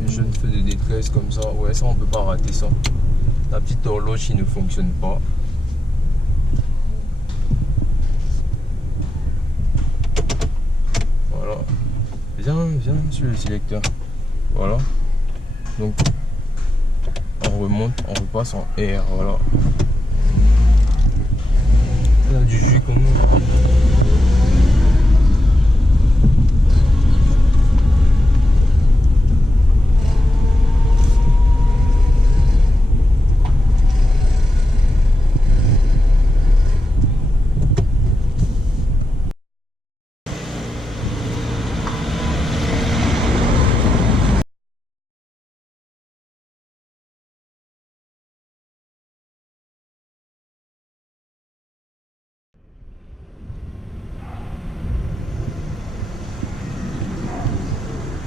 Les jeunes feux de détresse comme ça, ouais, ça on peut pas rater ça. La petite horloge qui ne fonctionne pas. Voilà. Viens sur le sélecteur. Voilà. Donc on remonte, on repasse en R, voilà. On a du jus comme nous.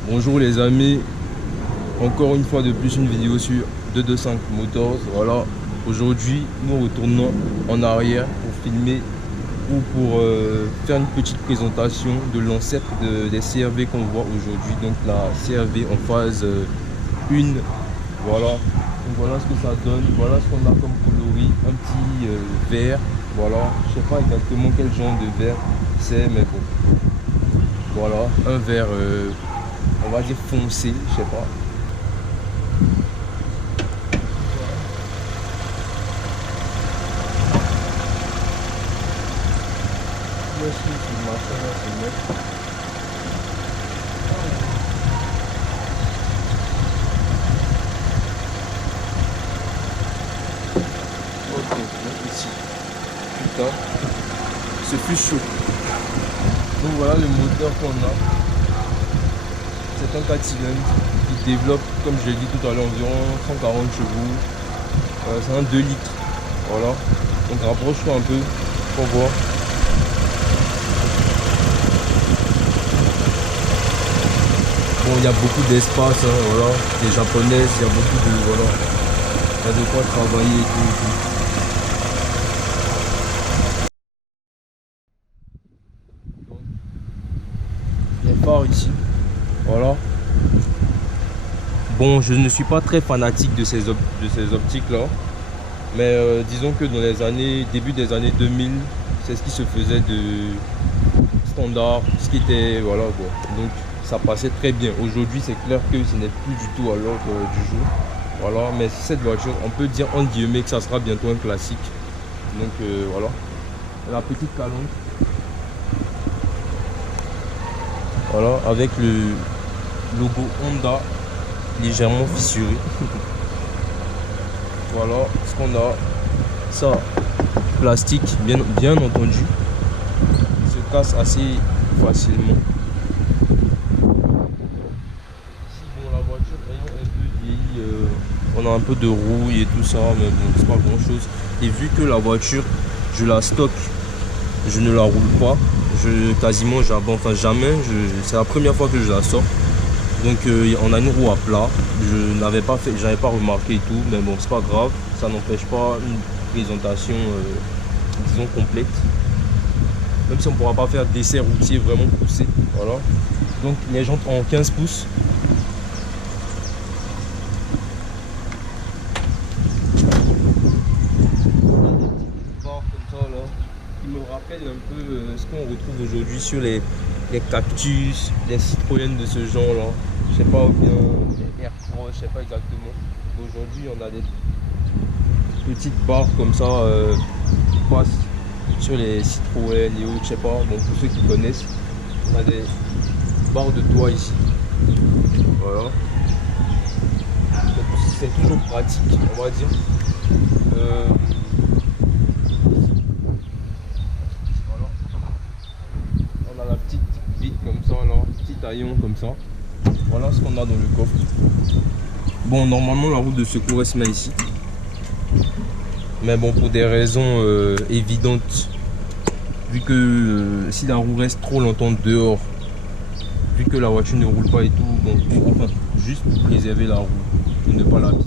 Bonjour les amis, encore une fois de plus une vidéo sur 225 Motors. Voilà, aujourd'hui nous retournons en arrière pour filmer ou pour faire une petite présentation de l'ancêtre des CRV qu'on voit aujourd'hui. Donc la CRV en phase 1, voilà. Donc voilà ce que ça donne, voilà ce qu'on a comme coloris, un petit vert. Voilà, je sais pas exactement quel genre de vert c'est, mais bon, voilà, un vert on va dire foncé, je sais pas. Ok, donc ici. Putain, ce fut chaud. Donc voilà le moteur qu'on a. C'est un 4 cylindres qui développe, comme je l'ai dit tout à l'heure, environ 140 chevaux. C'est un 2 litres. Voilà. Donc rapproche-toi un peu pour voir. Bon, il y a beaucoup d'espace, hein, voilà. Les japonaises, il y a beaucoup de. Voilà. Il y a de quoi travailler et tout. Donc, les phares ici. Voilà. Bon, je ne suis pas très fanatique de ces optiques là, mais disons que dans les années, début des années 2000, c'est ce qui se faisait de standard, ce qui était, voilà quoi. Donc ça passait très bien. Aujourd'hui, c'est clair que ce n'est plus du tout à l'ordre du jour. Voilà, mais cette voiture, on peut dire en guillemets que ça sera bientôt un classique. Donc voilà, la petite calandre. Voilà, avec le logo Honda légèrement fissuré. Voilà ce qu'on a. Ça, plastique, bien entendu, se casse assez facilement. Ici, bon, la voiture ayant un peu vieilli, on a un peu de rouille et tout ça, mais bon, c'est pas grand chose. Et vu que la voiture, je la stocke, je ne la roule pas, quasiment enfin jamais, c'est la première fois que je la sors. Donc on a une roue à plat, j'avais pas remarqué et tout, mais bon c'est pas grave, ça n'empêche pas une présentation disons complète. Même si on ne pourra pas faire d'essai routier vraiment poussé, voilà. Donc les jantes en 15 pouces. Comme ça là, qui me rappelle un peu ce qu'on retrouve aujourd'hui sur les Cactus, les Citroën de ce genre là, je sais pas, ou bien les Aircross, je sais pas exactement. Aujourd'hui on a des petites barres comme ça qui passent sur les Citroën et autres, je sais pas, bon pour ceux qui connaissent, on a des barres de toit ici, voilà. C'est toujours pratique, on va dire. Comme ça là, petit taillon comme ça. Voilà ce qu'on a dans le coffre. Bon, normalement la roue de secours se met ici, mais bon, pour des raisons évidentes, vu que si la roue reste trop longtemps dehors, vu que la voiture ne roule pas et tout, donc enfin juste pour préserver la roue, pour ne pas l'abîmer.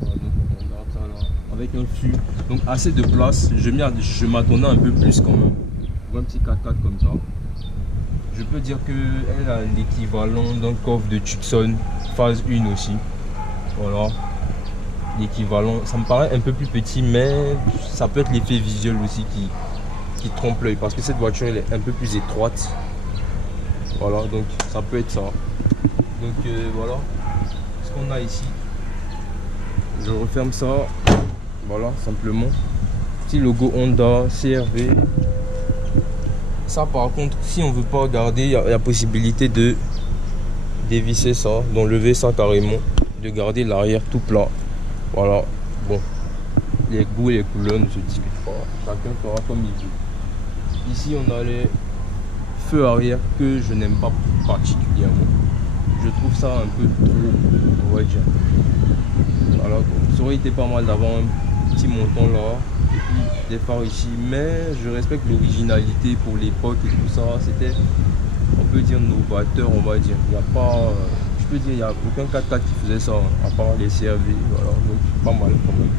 Voilà, donc on garde ça là avec un fût, donc assez de place. Je m'attendais un peu plus quand même pour un petit 4x4 comme ça. Je peux dire qu'elle a l'équivalent d'un coffre de Tucson phase 1 aussi. Voilà. L'équivalent, ça me paraît un peu plus petit, mais ça peut être l'effet visuel aussi qui trompe l'œil, parce que cette voiture elle est un peu plus étroite. Voilà, donc ça peut être ça. Donc voilà ce qu'on a ici. Je referme ça. Voilà, simplement. Petit logo Honda, CRV. Ça par contre, si on veut pas garder, il y a la possibilité de dévisser ça, d'enlever ça carrément, de garder l'arrière tout plat. Voilà, bon, les goûts et les couleurs ne se discutent pas, chacun fera comme il veut. Ici on a les feux arrière que je n'aime pas particulièrement. Je trouve ça un peu trop, on va dire. Voilà, ça aurait été pas mal d'avoir un petit montant là, et puis des phares ici, mais je respecte l'originalité pour l'époque et tout ça. C'était, on peut dire, novateur, on va dire. Il n'y a pas, je peux dire, il n'y a aucun 4x4 qui faisait ça, hein, à part les CRV. Voilà, donc pas mal quand même.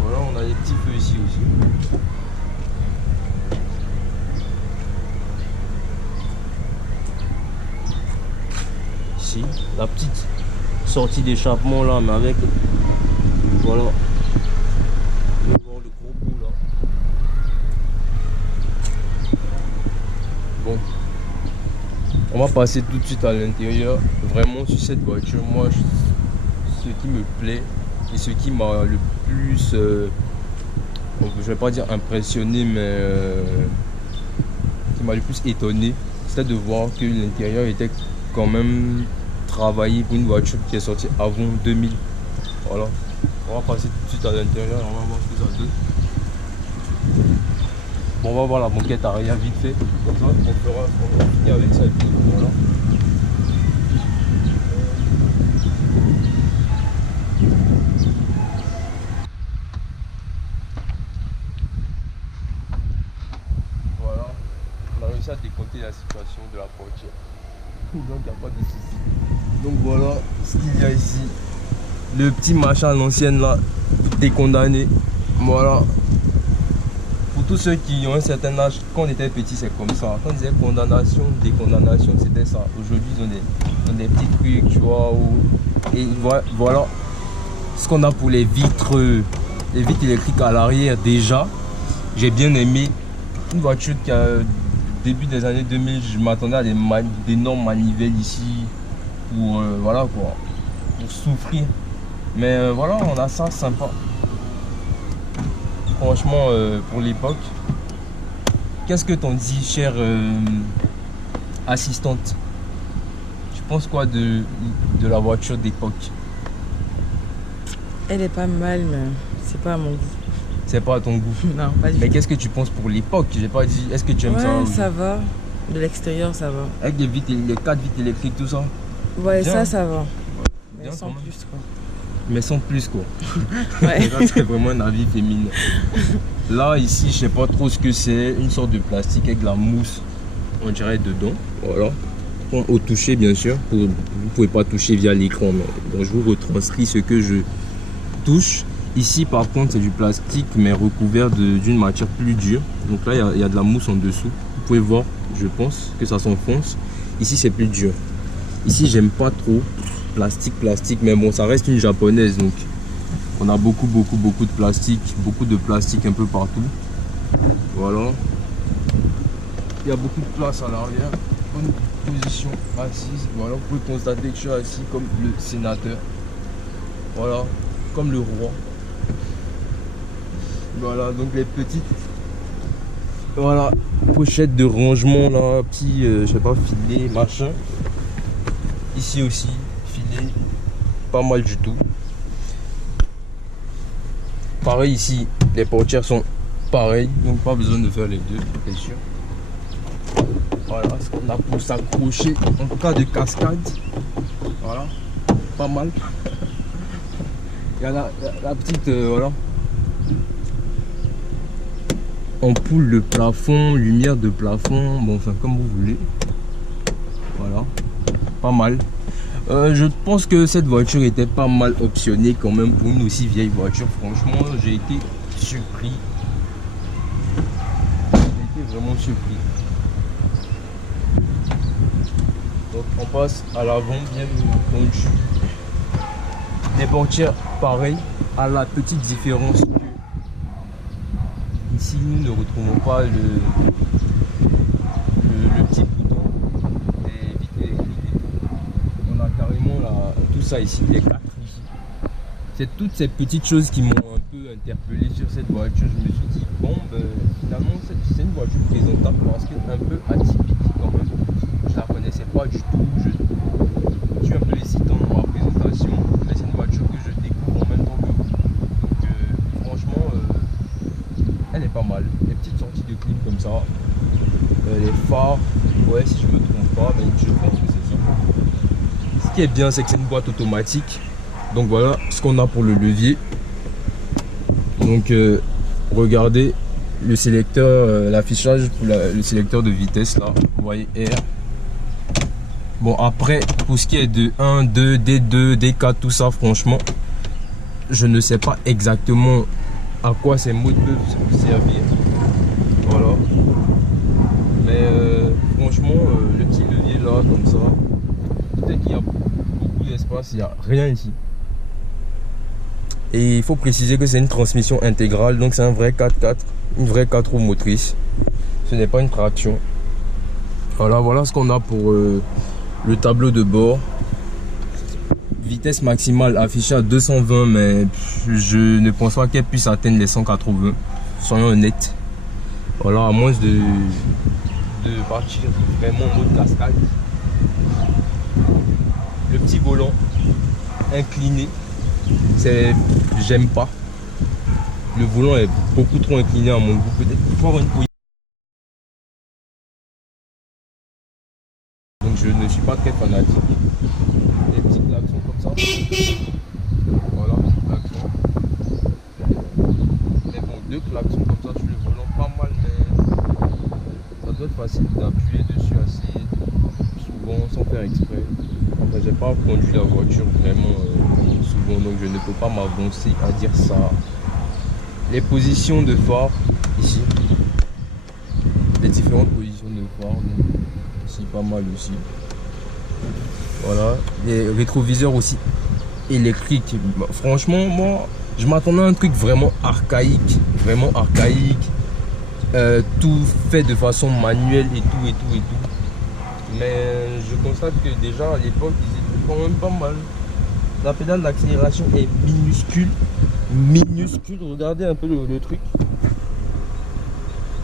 Voilà, on a des petits feux ici aussi. Ici, la petite sortie d'échappement là, mais avec, voilà, vous pouvez voir le gros bout là. Bon, on va passer tout de suite à l'intérieur. Vraiment sur cette voiture, moi ce qui me plaît et ce qui m'a le plus je vais pas dire impressionné, mais qui m'a le plus étonné, c'était de voir que l'intérieur était quand même travaillé pour une voiture qui est sortie avant 2000. Voilà, on va passer tout de suite à l'intérieur, on va voir ce que ça donne. Bon, on va voir la banquette arrière vite fait, comme ça on va finir avec ça et puis voilà. Voilà, on a réussi à décompter la situation de la portière, donc il n'y a pas de souci. Donc voilà ce qu'il y a ici, le petit machin à l'ancienne là, t'es condamné. Voilà. Pour tous ceux qui ont un certain âge, quand on était petit, c'est comme ça. Quand on disait condamnation, décondamnation, c'était ça. Aujourd'hui, ils ont des petits trucs, tu vois. Et voilà ce qu'on a pour les vitres électriques à l'arrière. Déjà, j'ai bien aimé une voiture qui a début des années 2000. Je m'attendais à d'énormes manivelles ici pour voilà quoi, pour souffrir. Mais voilà, on a ça sympa. Franchement, pour l'époque. Qu'est-ce que t'en dis, chère assistante? Tu penses quoi de la voiture d'époque? Elle est pas mal, mais c'est pas à mon goût. C'est pas à ton goût? Non, pas du tout. Mais qu'est-ce que tu penses pour l'époque? J'ai pas dit, est-ce que tu aimes ça? Ouais, ça va. De l'extérieur, ça va. Avec les 4 vitres électriques, tout ça? Ouais, bien. ça va. Mais Bien, sans plus, quoi. Mais sans plus, quoi. Ouais. C'est vraiment un avis féminin. Là, ici, je sais pas trop ce que c'est. Une sorte de plastique avec de la mousse, on dirait, dedans. Voilà. Au toucher, bien sûr. Vous pouvez pas toucher via l'écran. Donc, je vous retranscris ce que je touche. Ici, par contre, c'est du plastique, mais recouvert d'une matière plus dure. Donc là, il y a de la mousse en dessous. Vous pouvez voir, je pense, que ça s'enfonce. Ici, c'est plus dur. Ici, j'aime pas trop. Plastique, mais bon, ça reste une japonaise, donc on a beaucoup de plastique, un peu partout. Voilà, il y a beaucoup de place à l'arrière, bonne position assise. Voilà, vous pouvez constater que je suis assis comme le sénateur, voilà, comme le roi. Voilà, donc les petites, voilà, pochettes de rangement là, petit, je sais pas, filet, machin. Ici aussi, filet, pas mal du tout. Pareil ici, les portières sont pareilles, donc pas besoin de faire les deux, bien sûr. Voilà ce qu'on a pour s'accrocher en cas de cascade. Voilà, pas mal. Il y a la petite, voilà, ampoule de plafond, lumière de plafond, bon, enfin comme vous voulez. Voilà, pas mal. Je pense que cette voiture était pas mal optionnée quand même pour une aussi vieille voiture. Franchement, j'ai été surpris. vraiment surpris. Donc on passe à l'avant, bien entendu. Les portières, pareil, à la petite différence que ici nous ne retrouvons pas le petit bouton des vitres électriques. On a carrément tout ça ici, les quatre ici. C'est toutes ces petites choses qui m'ont un peu interpellé sur cette voiture. Je me suis dit, bon, finalement, c'est une voiture présentable parce qu'un peu atypique quand même. Je la connaissais pas du tout. Je suis un peu hésitant dans ma présentation, mais c'est une voiture que je découvre en même temps que vous. Donc, franchement, elle est pas mal. Les petites sorties de clim comme ça, les phares, ouais, si je me trompe pas, mais je pense que c'est ça. Ce qui est bien, c'est que c'est une boîte automatique. Donc voilà ce qu'on a pour le levier. Donc regardez le sélecteur, l'affichage pour le sélecteur de vitesse là, vous voyez R. Bon, après pour ce qui est de 1, 2, D2, D4, tout ça, franchement je ne sais pas exactement à quoi ces modes peuvent servir. Voilà. Mais franchement le petit levier là comme ça, peut-être qu'il y a beaucoup d'espace, il n'y a rien ici. Et il faut préciser que c'est une transmission intégrale, donc c'est un vrai 4x4, une vraie 4 roues motrices. Ce n'est pas une traction. Voilà ce qu'on a pour le tableau de bord. Vitesse maximale affichée à 220, mais je ne pense pas qu'elle puisse atteindre les 180. Soyons honnêtes. Voilà, à moins de partir vraiment en mode cascade. Le petit volant incliné. J'aime pas. Le volant est beaucoup trop incliné à mon goût. Peut-être pour avoir une position. Donc je ne suis pas très fanatique. Des petits klaxons comme ça. Voilà, petit klaxon. Mais bon, deux klaxons comme ça sur le volant, pas mal, mais ça doit être facile d'appuyer dessus assez souvent sans faire exprès. Enfin, j'ai pas conduit la voiture vraiment souvent, donc je ne peux pas m'avancer à dire ça. Les positions de phare ici, les différentes positions de phare, donc ici pas mal aussi. Voilà, les rétroviseurs aussi électriques. Franchement, moi je m'attendais à un truc vraiment archaïque, tout fait de façon manuelle et tout. Mais je constate que déjà à l'époque ils étaient quand même pas mal. La pédale d'accélération est minuscule. Regardez un peu le truc.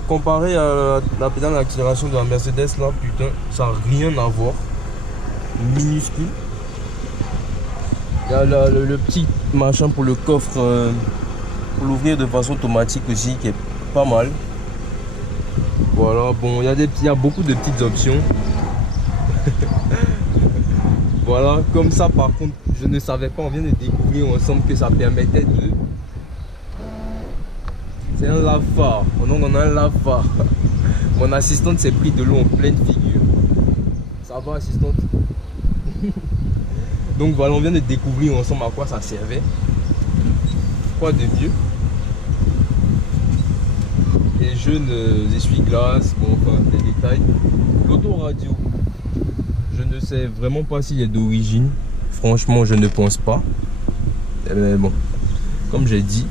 Comparé à la pédale d'accélération de la Mercedes là, putain, ça n'a rien à voir. Minuscule. Il y a le petit machin pour le coffre, pour l'ouvrir de façon automatique aussi, qui est pas mal. Voilà, bon, il y a beaucoup de petites options. Voilà, comme ça par contre, je ne savais pas, on vient de découvrir ensemble que ça permettait de... C'est un lave-phare, on a un lave-phare. Mon assistante s'est pris de l'eau en pleine figure. Ça va, assistante? Donc voilà, on vient de découvrir ensemble à quoi ça servait. Quoi de mieux? Les jeunes essuie-glaces, bon, enfin des détails. L'autoradio, je ne sais vraiment pas s'il est d'origine. Franchement, je ne pense pas. Mais bon, comme j'ai dit,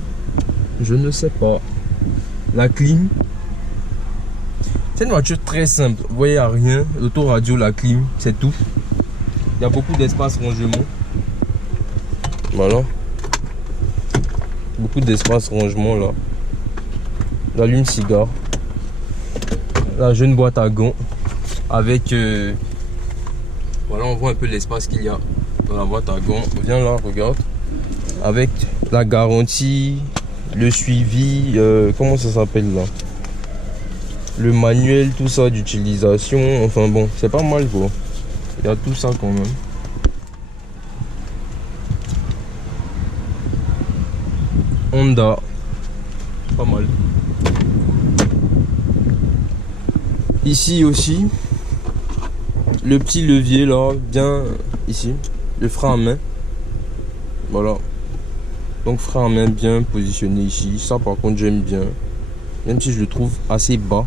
je ne sais pas. La clim, c'est une voiture très simple. Vous voyez, il n'y a rien. L'autoradio, la clim, c'est tout. Il y a beaucoup d'espace rangement. Voilà. Beaucoup d'espace rangement là. L'allume-cigare. La jeune boîte à gants. Avec... voilà, on voit un peu l'espace qu'il y a dans la boîte à gants. Viens là, regarde. Avec la garantie, le suivi, comment ça s'appelle là? Le manuel, tout ça d'utilisation. Enfin bon, c'est pas mal quoi. Il y a tout ça quand même. Honda, pas mal. Ici aussi, le petit levier là, bien ici, le frein à main. Voilà. Donc frein à main bien positionné ici. Ça par contre j'aime bien. Même si je le trouve assez bas.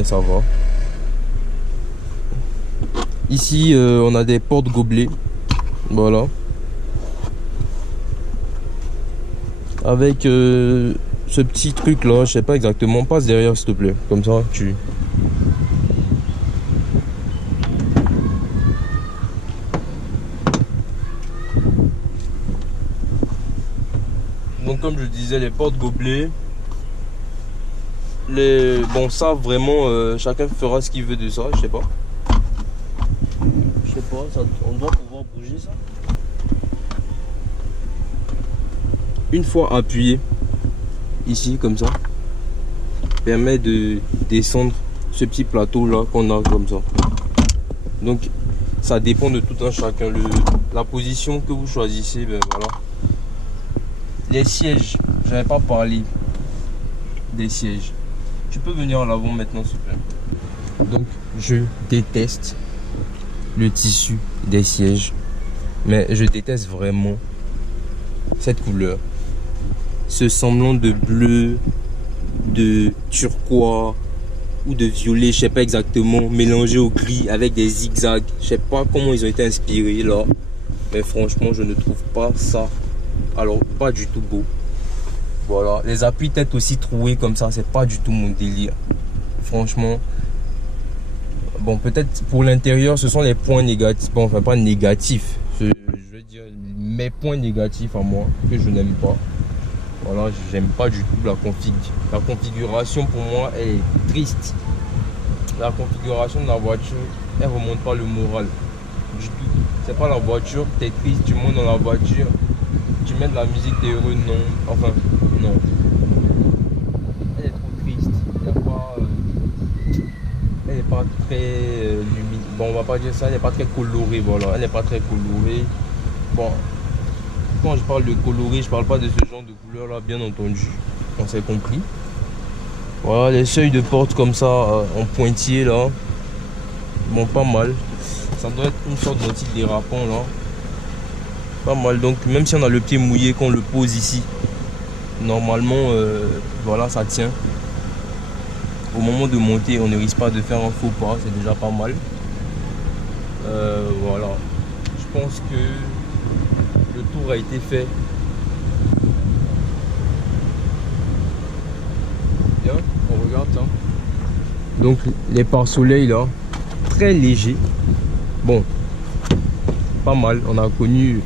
mais ça va. Ici, on a des portes gobelets. Voilà. Avec ce petit truc là, je sais pas exactement. Passe derrière s'il te plaît. Comme ça, tu... Donc comme je disais, les portes gobelets. Bon, ça vraiment, chacun fera ce qu'il veut de ça, je sais pas. Je sais pas, on doit pouvoir bouger ça. Une fois appuyé, ici comme ça, permet de descendre ce petit plateau là qu'on a comme ça. Donc ça dépend de tout un chacun. La position que vous choisissez, ben voilà. Les sièges, j'avais pas parlé des sièges. Tu peux venir en avant maintenant s'il te plaît. Donc je déteste le tissu des sièges, mais je déteste vraiment cette couleur, ce semblant de bleu, de turquoise ou de violet, je sais pas exactement, mélangé au gris avec des zigzags. Je sais pas comment ils ont été inspirés là, mais franchement je ne trouve pas ça, alors pas du tout beau. Voilà, les appuis tête aussi troués comme ça, c'est pas du tout mon délire. Franchement, bon, peut-être pour l'intérieur, ce sont les points négatifs. Bon, enfin, pas négatifs. Je veux dire, mes points négatifs à moi, que je n'aime pas. Voilà, j'aime pas du tout la config. La configuration, pour moi, elle est triste. La configuration de la voiture, elle remonte pas le moral. Du tout. C'est pas la voiture, t'es triste, tu montes dans la voiture. Tu mets de la musique, t'es heureux, non. Enfin, non. Elle est trop triste. Elle n'est pas très lumineuse. Bon, on va pas dire ça, elle n'est pas très colorée, voilà. Elle n'est pas très colorée. Bon, quand je parle de coloré, je parle pas de ce genre de couleur là, bien entendu. On s'est compris. Voilà, les seuils de porte comme ça, en pointillé là. Bon, pas mal. Ça doit être une sorte d'anti-dérapant là. Pas mal, donc même si on a le pied mouillé, qu'on le pose ici, normalement, voilà, ça tient. Au moment de monter, on ne risque pas de faire un faux pas, c'est déjà pas mal. Voilà, je pense que le tour a été fait. Bien, on regarde ça. Donc les pare-soleil là, très légers. Bon, pas mal, on a connu...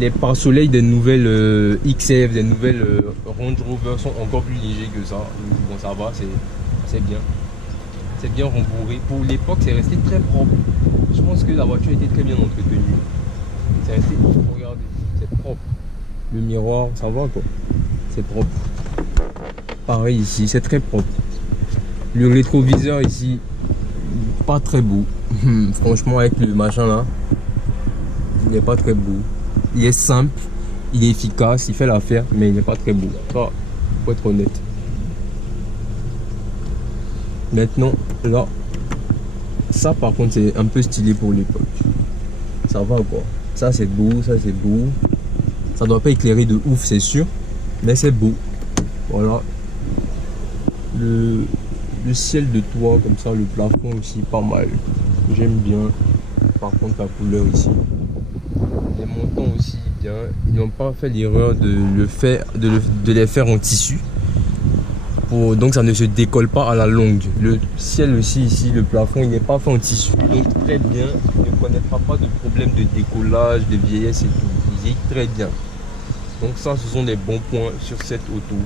Les pare-soleil des nouvelles XF, des nouvelles Range Rover sont encore plus légers que ça. Bon, ça va, c'est bien. C'est bien rembourré. Pour l'époque, c'est resté très propre. Je pense que la voiture était très bien entretenue. C'est resté, regardez, c'est propre. Le miroir, ça va quoi. C'est propre. Pareil ici, c'est très propre. Le rétroviseur ici, pas très beau. Franchement, avec le machin là, il n'est pas très beau. Il est simple, il est efficace, il fait l'affaire, mais il n'est pas très beau. Ça, faut être honnête. Maintenant, là, ça par contre, c'est un peu stylé pour l'époque. Ça va quoi. Ça c'est beau, ça c'est beau. Ça doit pas éclairer de ouf, c'est sûr, mais c'est beau. Voilà. Le ciel de toit, comme ça, le plafond aussi, pas mal. J'aime bien. Par contre, la couleur ici. Les montants aussi bien. Ils n'ont pas fait l'erreur de les faire en tissu. Donc ça ne se décolle pas à la longue. Le ciel aussi ici, le plafond, il n'est pas fait en tissu. Donc très bien. Il ne connaîtra pas de problème de décollage, de vieillesse et tout. Il est très bien. Donc ça, ce sont des bons points sur cette auto.